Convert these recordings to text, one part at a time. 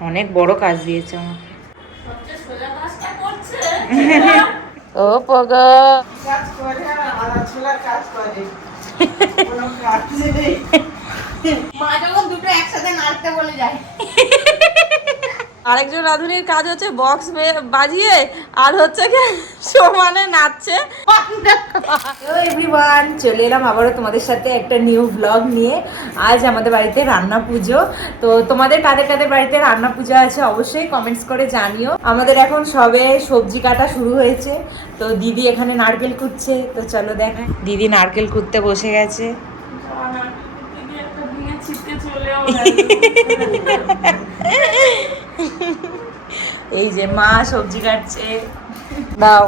অনেক বড় কাজ দিয়েছে আমাকে। ও পগ। মা যখন দুটো একসাথে নাড়তে বলে যায়। আরেকজন রাঁধুনির কাজ হচ্ছে বক্স বাজিয়ে আর হচ্ছে কি সমানে নাচছে। এভরিওয়ান চলে এলাম আবারও তোমাদের সাথে একটা নিউ ব্লগ নিয়ে। আজ আমাদের বাড়িতে রান্না পুজো। তো তোমাদের কাদের কাদের বাড়িতে রান্না পুজো আছে অবশ্যই কমেন্টস করে জানিও। আমাদের এখন সবে সবজি কাটা শুরু হয়েছে। তো দিদি এখানে নারকেল কুটছে তো চলো দেখা। দিদি নারকেল কুটতে বসে গেছে। এই যে মা সবজি কাটছে। দাও।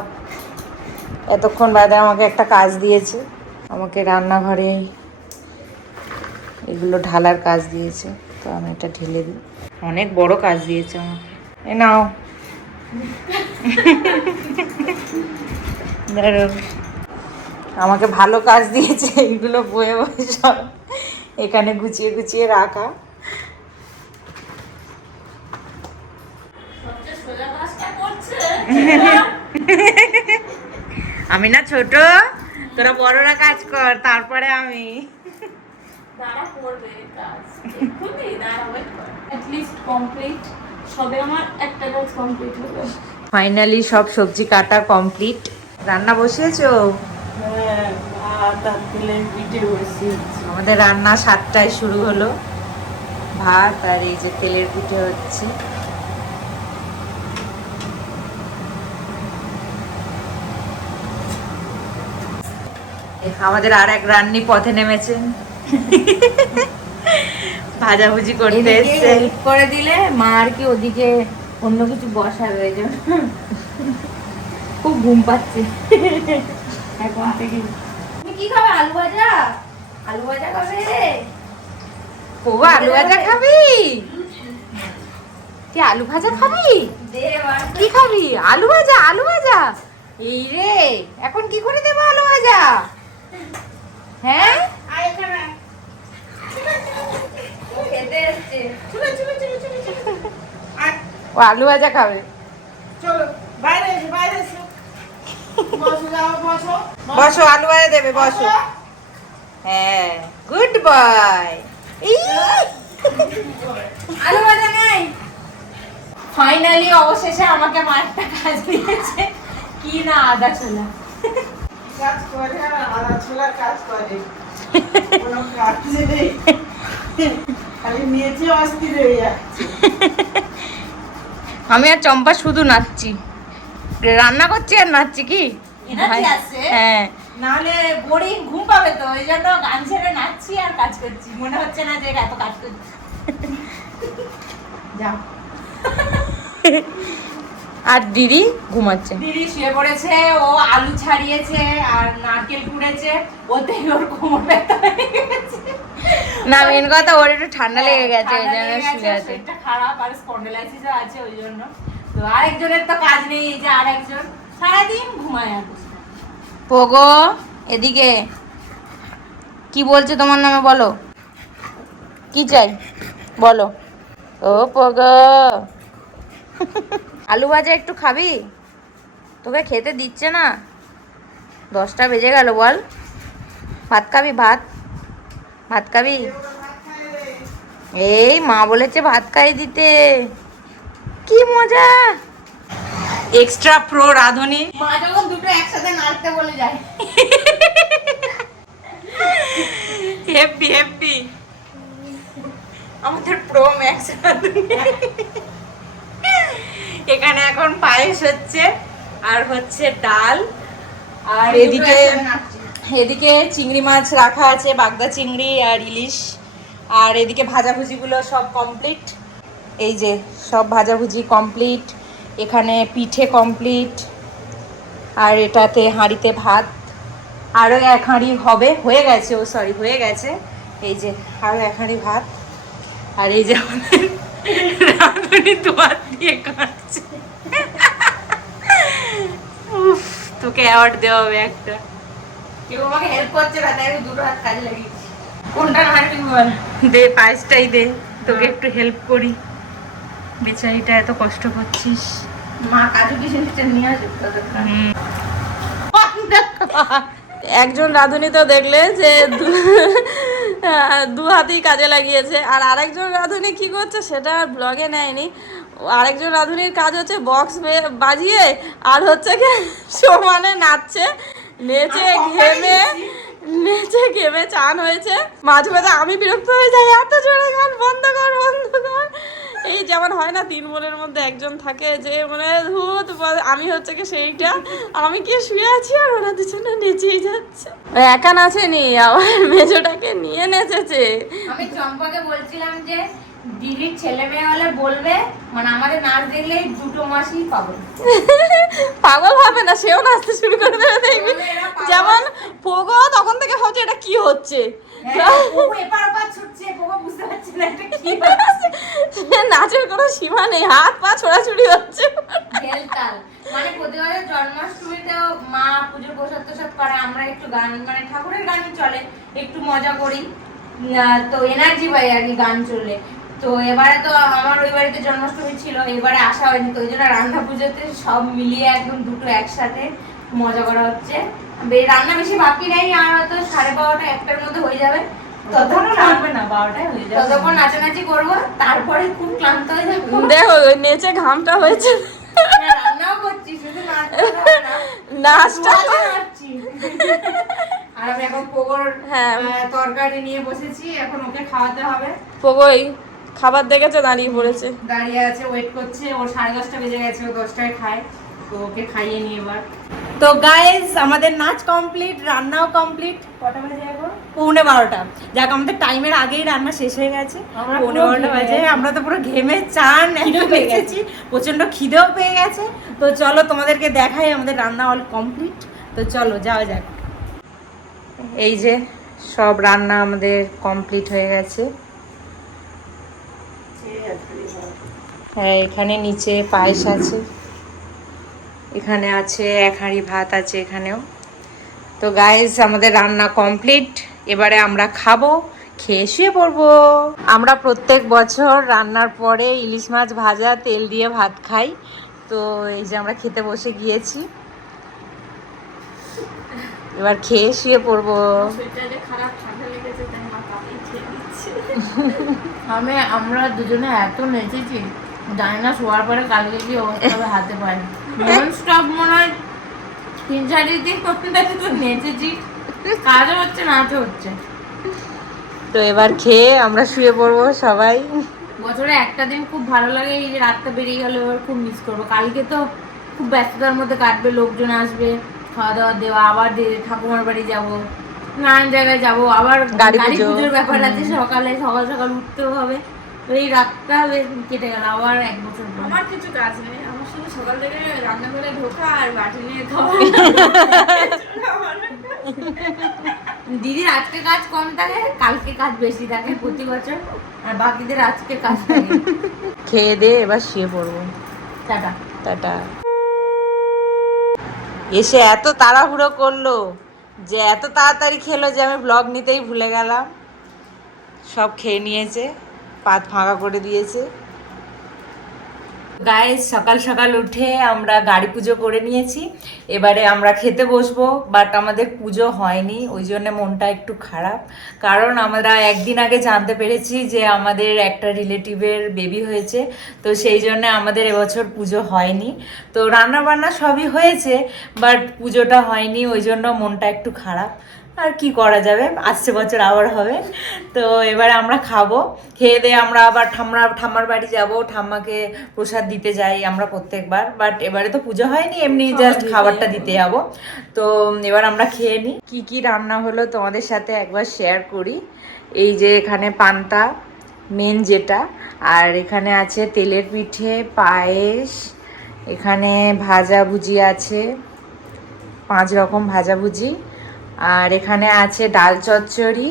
এতক্ষণ বাদে আমাকে একটা কাজ দিয়েছে। আমাকে রান্নাঘরে এগুলো ঢালার কাজ দিয়েছে, তো আমি এটা ঢেলে দিই। অনেক বড় কাজ দিয়েছে আমাকে। এ নাও। আমাকে ভালো কাজ দিয়েছে এইগুলো বয়ে বয়ে সব। এখানে গুছিয়ে গুছিয়ে রাখা। আমি না ছোট তোরা বড়রা কাজ কর তারপরে আমি। ফাইনালি সব সবজি কাটা কমপ্লিট রান্না বসিয়েছো হ্যাঁ ভাত আর তেলের পিঠে বসিয়েছি আমাদের রান্না সাতটায় শুরু হলো। ভাত আর এই যে তেলের পিঠে হচ্ছে। আমাদের আর এক রান্নি পথে নেমেছেন ভাজাভুজি করতে এসছে। হেল্প করে দিলে মা আর কি ওদিকে অন্য কিছু বসাবে ওই জন্য। খুব ঘুম পাচ্ছে। এখন থেকে কি খাবে? আলু ভাজা? আলু ভাজা খাবে? ও আলু ভাজা খাবি? কি আলু ভাজা খাবি? কি খাবি? আলু ভাজা আলু ভাজা? এই রে এখন কি করে দেবো আলু ভাজা? হ্যাঁ? ও আলু ভাজা খাবে চলো বাইরে এসো বাইরে এসো বসো যাও বসো। বসো আলু দেবে বসো। হ্যাঁ গুড বয়। আলু ভাজা নেই? ফাইনালি অবশেষে আমাকে মা একটা কাজ দিয়েছে। কি না আদা ছোলা। কাজ করে আদা ছোলার কাজ করে। কোনো কাজ নেই। খালি নিয়েছি অস্থির হয়ে যাচ্ছে। আমি আর চম্পা শুধু নাচছি। রান্না করছি আর নাচছি কি? হ্যাঁ। নাহলে বোরিং ঘুম পাবে তো ওই জন্য গান ছেড়ে নাচছি আর কাজ করছি। মনে হচ্ছে না যে এত কাজ করছি। যাও। আর দিদি ঘুমাচ্ছে। দিদি শুয়ে পড়েছে ও আলু ছাড়িয়েছে আর নারকেল কুড়েছে। ওতে ওর কোমর ব্যথা হয়ে না মেন কথা ওর একটু ঠান্ডা লেগে গেছে ওই জন্য শুয়ে আছে। খারাপ আর স্পন্ডালাইসিস আছে ওই জন্য। তো আরেকজনের তো কাজ নেই, এই যে আরেকজন সারাদিন ঘুমায় আর পোগো, এদিকে। কি বলছে তোমার নামে বলো? কি চাই? বলো। ও পোগো। আলু ভাজা একটু খাবি? তোকে খেতে দিচ্ছে না? দশটা বেজে গেল, বল। ভাত খাবি, ভাত? ভাত খাবি? এই মা বলেছে ভাত খাই দিতে। কি মজা? এক্সট্রা প্রো রাঁধুনি। মা যখন দুটো একসাথে নাড়তে বলে যায়। হেপি হেপি আমাদের প্রো ম্যাক্স এখানে এখন পায়েস হচ্ছে আর হচ্ছে ডাল আর এদিকে এদিকে চিংড়ি মাছ রাখা আছে বাগদা চিংড়ি আর ইলিশ। আর এদিকে ভাজাভুজিগুলো সব কমপ্লিট এই যে সব ভাজাভুজি কমপ্লিট এখানে পিঠে কমপ্লিট আর এটাতে হাঁড়িতে ভাত। আরও এক হাঁড়ি হবে হয়ে গেছে ও সরি হয়ে গেছে। এই যে আরও এক হাঁড়ি ভাত। আর এই যে আমাদের রাঁধুনি তোমার দিয়ে কাটছে। উফ, তোকে অ্যাওয়ার্ড দেওয়া হবে একটা। কেউ আমাকে হেল্প করছে না তাই আমি দুটো হাত কাজে লাগিয়েছি। কোনটা বল। দে পায়েসটাই দে তোকে একটু হেল্প করি। বেচারিটা এত কষ্ট করছিস। মা কাজু কিশমিশটা নিয়ে একজন রাঁধুনি তো দেখলে যে দু- দু হাতেই কাজে লাগিয়েছে। আর আরেকজন রাঁধুনি কি করছে সেটা আর ব্লগে নেয়নি। আরেকজন রাঁধুনির কাজ হচ্ছে বক্স বাজিয়ে আর হচ্ছে কি সমানে নাচছে। নেচে ঘেমে নেচে ঘেমে চান হয়েছে। মাঝে মাঝে আমি বিরক্ত হয়ে যাই। এত জোরে গান বন্ধ কর বন্ধ কর। এই যেমন হয় না, তিন বোনের মধ্যে একজন থাকে যে মানে ধুত আমি হচ্ছে কি সেইটা, আমি কি শুয়ে আছি? আর ওরা দুজনে নেচেই যাচ্ছে। একা নাচেনি, আবার মেজোটাকে নিয়ে নেচেছে। আমি চম্পাকে বলছিলাম যে দিদির ছেলে মেয়ে হলে বলবে মানে আমাদের নাচ দেখলেই দুটো মাসই পাবো। পাগল হবে না সেও নাচতে শুরু করে দেবে দেখবি? যেমন পোগো তখন থেকে হচ্ছে এটা কি হচ্ছে? হ্যাঁ, এটা কি হচ্ছে। নাচের কোনো সীমা নেই হাত পা ছোড়াছুড়ি হচ্ছে। মানে জন্মাষ্টমীতেও মা পুজো প্রসাদ করে আমরা একটু গান মানে ঠাকুরের গানই চলে একটু মজা করি। তো এনার্জি পাই আর কি গান চললে। তো এবারে তো আমার ওই বাড়িতে জন্মাষ্টমী ছিল এবারে আসা হয়নি তো ওই জন্য রান্না পুজোতে সব মিলিয়ে একদম দুটো একসাথে মজা করা হচ্ছে। বে- রান্না বেশি বাকি নেই আর হয়তো সাড়ে বারোটা একটার মধ্যে হয়ে যাবে। ততক্ষণ লাগবে না বারোটায় হয়ে নাচানাচি করব তারপরে খুব ক্লান্ত হয়ে যাব। দেখো ওই নেচে ঘামটা হয়েছে। হ্যাঁ, রান্নাও করছি শুধু না নাচটা। আর আমি এখন পোগোর হ্যাঁ। তরকারি নিয়ে বসেছি এখন ওকে খাওয়াতে হবে। পোগোই খাবার দেখেছে দাঁড়িয়ে পড়েছে। দাঁড়িয়ে আছে ওয়েট করছে। ওর সাড়ে দশটা বেজে গেছে ও দশটায় খায়। তো ওকে খাইয়ে নিয়ে এবার। তো গাইজ আমাদের নাচ কমপ্লিট রান্নাও কমপ্লিট কটা বাজে এখন? পৌনে বারোটা। যাক আমাদের টাইমের আগেই রান্না শেষ হয়ে গেছে। পৌনে বারোটা বাজে। আমরা তো পুরো ঘেমে চান গেছে। প্রচণ্ড খিদেও পেয়ে গেছে। তো চলো তোমাদেরকে দেখাই আমাদের রান্না অল কমপ্লিট তো চলো যাওয়া যাক। এই যে সব রান্না আমাদের কমপ্লিট হয়ে গেছে। হ্যাঁ এখানে নিচে পায়েস আছে। এখানে আছে এক হাঁড়ি ভাত আছে এখানেও। তো গাইজ আমাদের রান্না কমপ্লিট এবারে আমরা খাব খেয়ে শুয়ে পড়ব। আমরা প্রত্যেক বছর রান্নার পরে ইলিশ মাছ ভাজা তেল দিয়ে ভাত খাই। তো এই যে আমরা খেতে বসে গিয়েছি। এবার খেয়ে শুয়ে পড়ব। আমি আমরা দুজনে এত নেচেছি। জানি না শোয়ার পরে কালকে কি অবস্থা হবে হাতে নন স্টপ মনে হয় তিন চারি দিন তো নেচেছি। কাজও হচ্ছে নাচও হচ্ছে। তো এবার খেয়ে আমরা শুয়ে পড়ব সবাই। বছরে একটা দিন খুব ভালো লাগে এই যে রাতটা বেরিয়ে গেলে এবার খুব মিস করব। কালকে তো খুব ব্যস্ততার মধ্যে কাটবে লোকজন আসবে খাওয়া দাওয়া দেওয়া আবার ঠাকুমার বাড়ি যাব নানান জায়গায় যাব আবার গাড়ি পুজোর ব্যাপার আছে সকালে সকাল সকাল উঠতেও হবে। তো এই রাতটা বেশ কেটে গেল আবার এক বছর পর। আমার কিছু কাজ নেই আমার শুধু সকাল থেকে রান্না করে ঢোকা আর বাটি নিয়ে খাওয়া। দিদির আজকে কাজ কম থাকে কালকে কাজ বেশি থাকে প্রতি বছর আর বাকিদের আজকে কাজ থাকে। খেয়ে দিয়ে এবার শুয়ে পড়ব। টাটা। টাটা। এসে এত তাড়াহুড়ো করল যে এত তাড়াতাড়ি খেলো যে আমি ব্লগ নিতেই ভুলে গেলাম। সব খেয়ে নিয়েছে। পাত ফাঁকা করে দিয়েছে। গায়ে সকাল সকাল উঠে আমরা গাড়ি পুজো করে নিয়েছি। এবারে আমরা খেতে বসবো বাট আমাদের পুজো হয়নি, ওই জন্য মনটা একটু খারাপ। কারণ আমরা একদিন আগে জানতে পেরেছি যে আমাদের একটা রিলেটিভের বেবি হয়েছে, তো সেই জন্য আমাদের এবছর পুজো হয়নি। তো রান্না বান্না সবই হয়েছে বাট পুজোটা হয়নি, ওই জন্য মনটা একটু খারাপ। আর কি করা যাবে? আসছে বছর আবার হবে। তো এবার আমরা খাব। খেয়ে দিয়ে আমরা আবার ঠাম্মা ঠাম্মার বাড়ি যাব। ঠাম্মাকে প্রসাদ দিতে যাই আমরা প্রত্যেকবার। বাট এবারে তো পুজো হয়নি এমনি জাস্ট খাবারটা দিতে যাব। তো এবার আমরা খেয়ে নিই কি কি রান্না হলো তোমাদের সাথে একবার শেয়ার করি। এই যে এখানে পান্তা মেন যেটা। আর এখানে আছে তেলের পিঠে পায়েস। এখানে ভাজা ভুজি আছে। পাঁচ রকম ভাজাভুজি আর এখানে আছে ডাল চচ্চড়ি,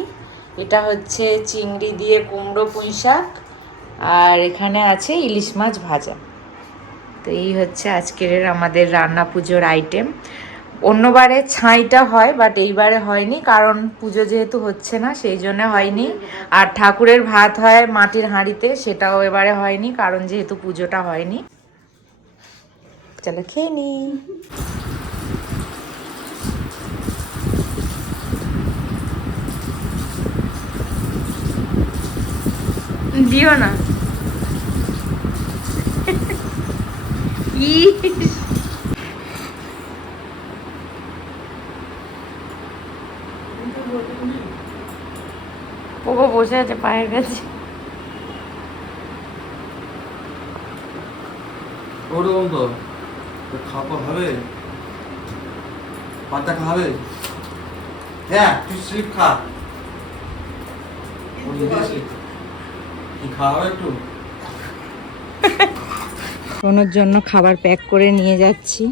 এটা হচ্ছে চিংড়ি দিয়ে কুমড়ো পুঁই শাক, আর এখানে আছে ইলিশ মাছ ভাজা। তো এই হচ্ছে আজকের আমাদের রান্না পুজোর আইটেম অন্যবারে ছাইটা হয় বাট এইবারে হয়নি, কারণ পুজো যেহেতু হচ্ছে না, সেই জন্য হয়নি। আর ঠাকুরের ভাত হয় মাটির হাঁড়িতে, সেটাও এবারে হয়নি, কারণ যেহেতু পুজোটা হয়নি। চলো খেয়ে নি। দিও না। ইস। পোকো বসে আছে পায়ের কাছে ওরকম তো। খাওয়া হবে? পাতা খাবে হ্যাঁ তুই স্লিপ খা। স্লিপ কি খাওয়া একটু। সোনোর জন্য খাবার প্যাক করে নিয়ে যাচ্ছি।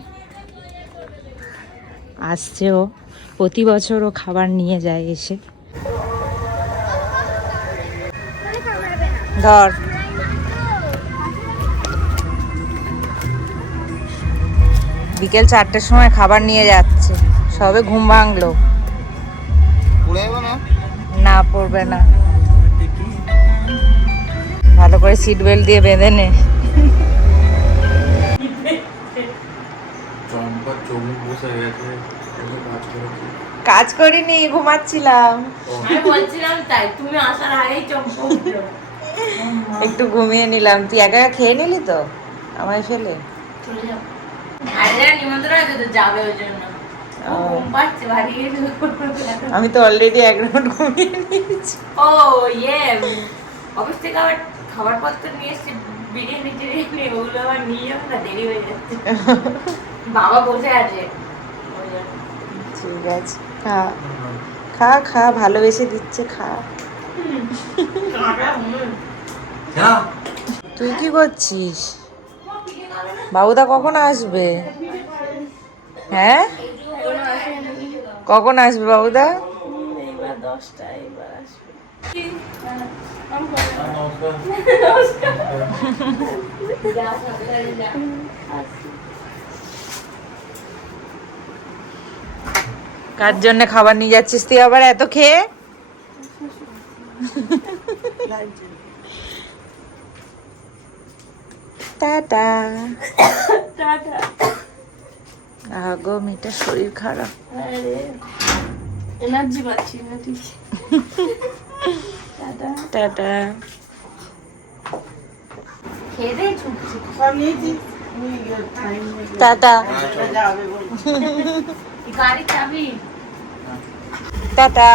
আসছে ও। প্রতি বছর ও খাবার নিয়ে যায় এসে। ধর। বিকেল চারটের সময় খাবার নিয়ে যাচ্ছে। সবে ঘুম ভাঙলো। না পড়বে না। ভালো করে সিট বেল্ট দিয়ে বেঁধে নে। কাজ করিনি ঘুমাচ্ছিলাম। একটু ঘুমিয়ে নিলাম। তুই একা একা খেয়ে নিলি তো? আমায় ফেলে। আমি তো অলরেডি এক রাউন্ড ঘুমিয়ে নিয়েছি। ও ইয়ে অফিস থেকে আবার খাবার পত্র নিয়ে এসছে বিরিয়ানি টিরিয়ানি ওগুলো আবার নিয়ে যাব না দেরি হয়ে যাচ্ছে। বাবা বসে আছে। ঠিক আছে খা খা খা ভালোবেসে দিচ্ছে খা। তুই কি করছিস? বাবুদা কখন আসবে? হ্যাঁ? কখন আসবে বাবুদা? এইবার দশটা এইবার আসবে। কার জন্য খাবার নিয়ে যাচ্ছিস তুই আবার এত খেয়ে? টাটা। টাটা আগো মেয়েটা শরীর খারাপ। এনার্জি পাচ্ছি না, ঠিক। টাটা। টাটা।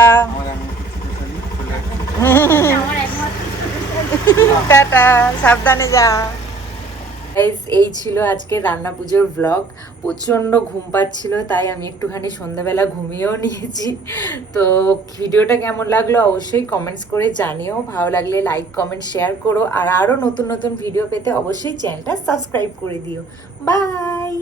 টাটা সাবধানে যা। এই ছিল আজকে রান্না পুজোর ব্লগ প্রচণ্ড ঘুম পাচ্ছিল, তাই আমি একটুখানি সন্ধ্যাবেলা ঘুমিয়েও নিয়েছি। তো ভিডিওটা কেমন লাগল অবশ্যই কমেন্টস করে জানিও। ভালো লাগলে লাইক কমেন্ট শেয়ার করো। আর আরও নতুন নতুন ভিডিও পেতে অবশ্যই চ্যানেলটা সাবস্ক্রাইব করে দিও। বাই